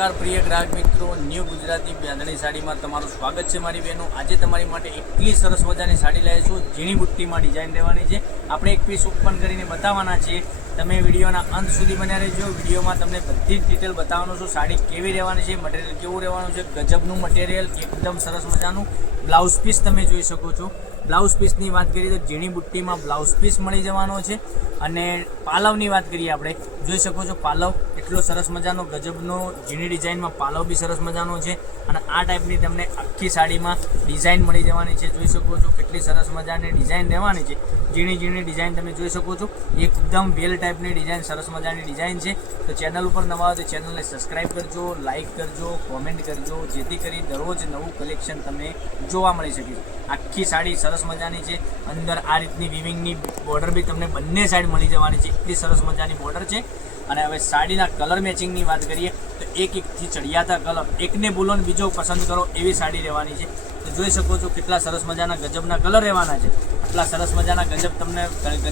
નમસ્કાર પ્રિય ગ્રાહક મિત્રો, ન્યૂ ગુજરાતી બાંધણી સાડીમાં તમારું સ્વાગત છે મારી બહેનો। આજે તમારી માટે એટલી સરસ મજાની સાડી લાવ્યા છું, ઝીણી બુટ્ટીમાં ડિઝાઇન રહેવાની છે। આપણે એક પીસ ઓપન કરીને બતાવવાના છીએ। તમે વિડીયોના અંત સુધી બન્યા રહેજો। વિડીયોમાં તમને બધી જ ડિટેલ બતાવવાનું છું, સાડી કેવી રહેવાની છે, મટીરિયલ કેવું રહેવાનું છે, ગજબનું મટીરિયલ, એકદમ સરસ મજાનું। બ્લાઉઝ પીસ તમે જોઈ શકો છો। બ્લાઉઝ પીસની વાત કરીએ તો ઝીણી બુટ્ટીમાં બ્લાઉઝ પીસ મળી જવાનો છે। અને પાલવની વાત કરીએ, આપણે જોઈ શકો છો પાલવ એટલો સરસ મજાનો ગજબનો ઝીણી ડિઝાઇનમાં પાલવ બી સરસ મજાનો છે। અને આ ટાઈપની તમને આખી સાડીમાં ડિઝાઇન મળી જવાની છે। જોઈ શકો છો કેટલી સરસ મજાની ડિઝાઇન રહેવાની છે, ઝીણી ઝીણી ડિઝાઇન તમે જોઈ શકો છો। એકદમ વેલ ટાઈપની ડિઝાઇન, સરસ મજાની ડિઝાઇન છે। તો ચેનલ ઉપર નવા હોય તો ચેનલને સબસ્ક્રાઈબ કરજો, લાઇક કરજો, કોમેન્ટ કરજો, જેથી કરી દરરોજ નવું કલેક્શન તમને જોવા મળી શકે। આખી સાડી સરસ મજાની છે। અંદર આ રીતની વિવિંગની બોર્ડર બી તમને બંને સાઈડ મળી જવાની છે, એટલી સરસ મજાની બોર્ડર છે। અને હવે સાડીના કલર મેચિંગની વાત કરીએ તો એકથી ચડિયાતા કલર, એકને બોલો ને બીજો પસંદ કરો એવી સાડી રહેવાની છે। તો જોઈ શકો છો કેટલા સરસ મજાના ગજબના કલર રહેવાના છે। આટલા સરસ મજાના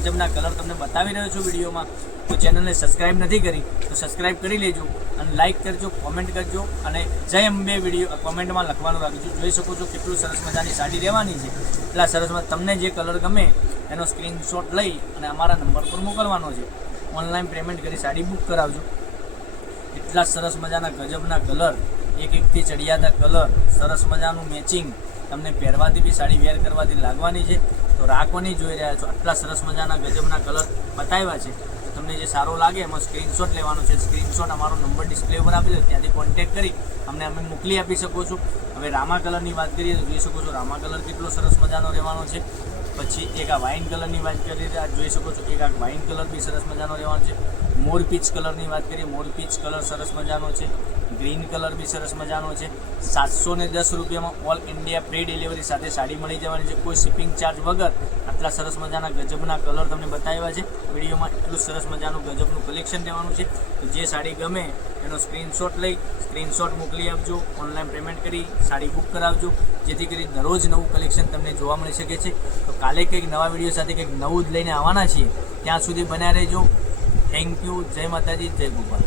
ગજબના કલર તમને બતાવી રહ્યો છું વિડીયોમાં। તો ચેનલને સબસ્ક્રાઈબ નથી કરી તો સબસ્ક્રાઈબ કરી લેજો અને લાઇક કરજો, કોમેન્ટ કરજો અને જય અંબે વિડીયો કોમેન્ટમાં લખવાનું રાખજો। જોઈ શકો છો કેટલું સરસ મજાની સાડી રહેવાની છે। એટલા સરસમાં તમને જે કલર ગમે એનો સ્ક્રીનશોટ લઈ અને અમારા નંબર પર મોકલવાનો છે। ઓનલાઈન પેમેન્ટ કરી સાડી બુક કરાવજો। એટલા સરસ મજાના ગજબના કલર, એકથી ચડિયાતા કલર, સરસ મજાનું મેચિંગ, તમને પહેરવાથી બી સાડી વેર કરવાથી લાગવાની છે। તો રાખવાની જોઈ રહ્યા છો, આટલા સરસ મજાના ગજબના કલર બતાવ્યા છે। તો તમને જે સારો લાગે એમાં સ્ક્રીનશોટ લેવાનો છે। સ્ક્રીનશોટ અમારો નંબર ડિસ્પ્લે ઉપર આપેલો, ત્યાંથી કોન્ટેક્ટ કરી અમે મોકલી આપી શકો છો। હવે રામા કલરની વાત કરીએ તો જોઈ શકો છો રામા કલર કેટલો સરસ મજાનો રહેવાનો છે। પછી એક આ વાઇન કલરની વાત કરીએ તો જોઈ શકો છો, એક આ વાઇન કલર બી સરસ મજાનો રહેવાનો છે। મોર પીચ કલરની વાત કરીએ, મોર પીચ કલર સરસ મજાનો છે। ગ્રીન કલર બી સરસ મજાનો છે। 710 રૂપિયામાં ઓલ ઇન્ડિયા ફ્રી ડિલિવરી સાથે સાડી મળી જવાની છે, કોઈ શિપિંગ ચાર્જ વગર। આટલા સરસ મજાના ગજબના કલર તમને બતાવ્યા છે વિડીયોમાં। એટલું સરસ મજાનું ગજબનું કલેક્શન રહેવાનું છે। તો જે સાડી ગમે એનો સ્ક્રીનશોટ લઈ સ્ક્રીનશોટ મોકલી આપજો, ઓનલાઈન પેમેન્ટ કરી સાડી બુક કરાવજો, જેથી કરી દરરોજ નવું કલેક્શન તમને જોવા મળી શકે છે। તો કાલે કંઈક નવા વિડીયો સાથે કંઈક નવું જ લઈને આવવાના છીએ, ત્યાં સુધી બન્યા રહેજો। થેન્ક યુ, જય માતાજી, જય ગોપાલ।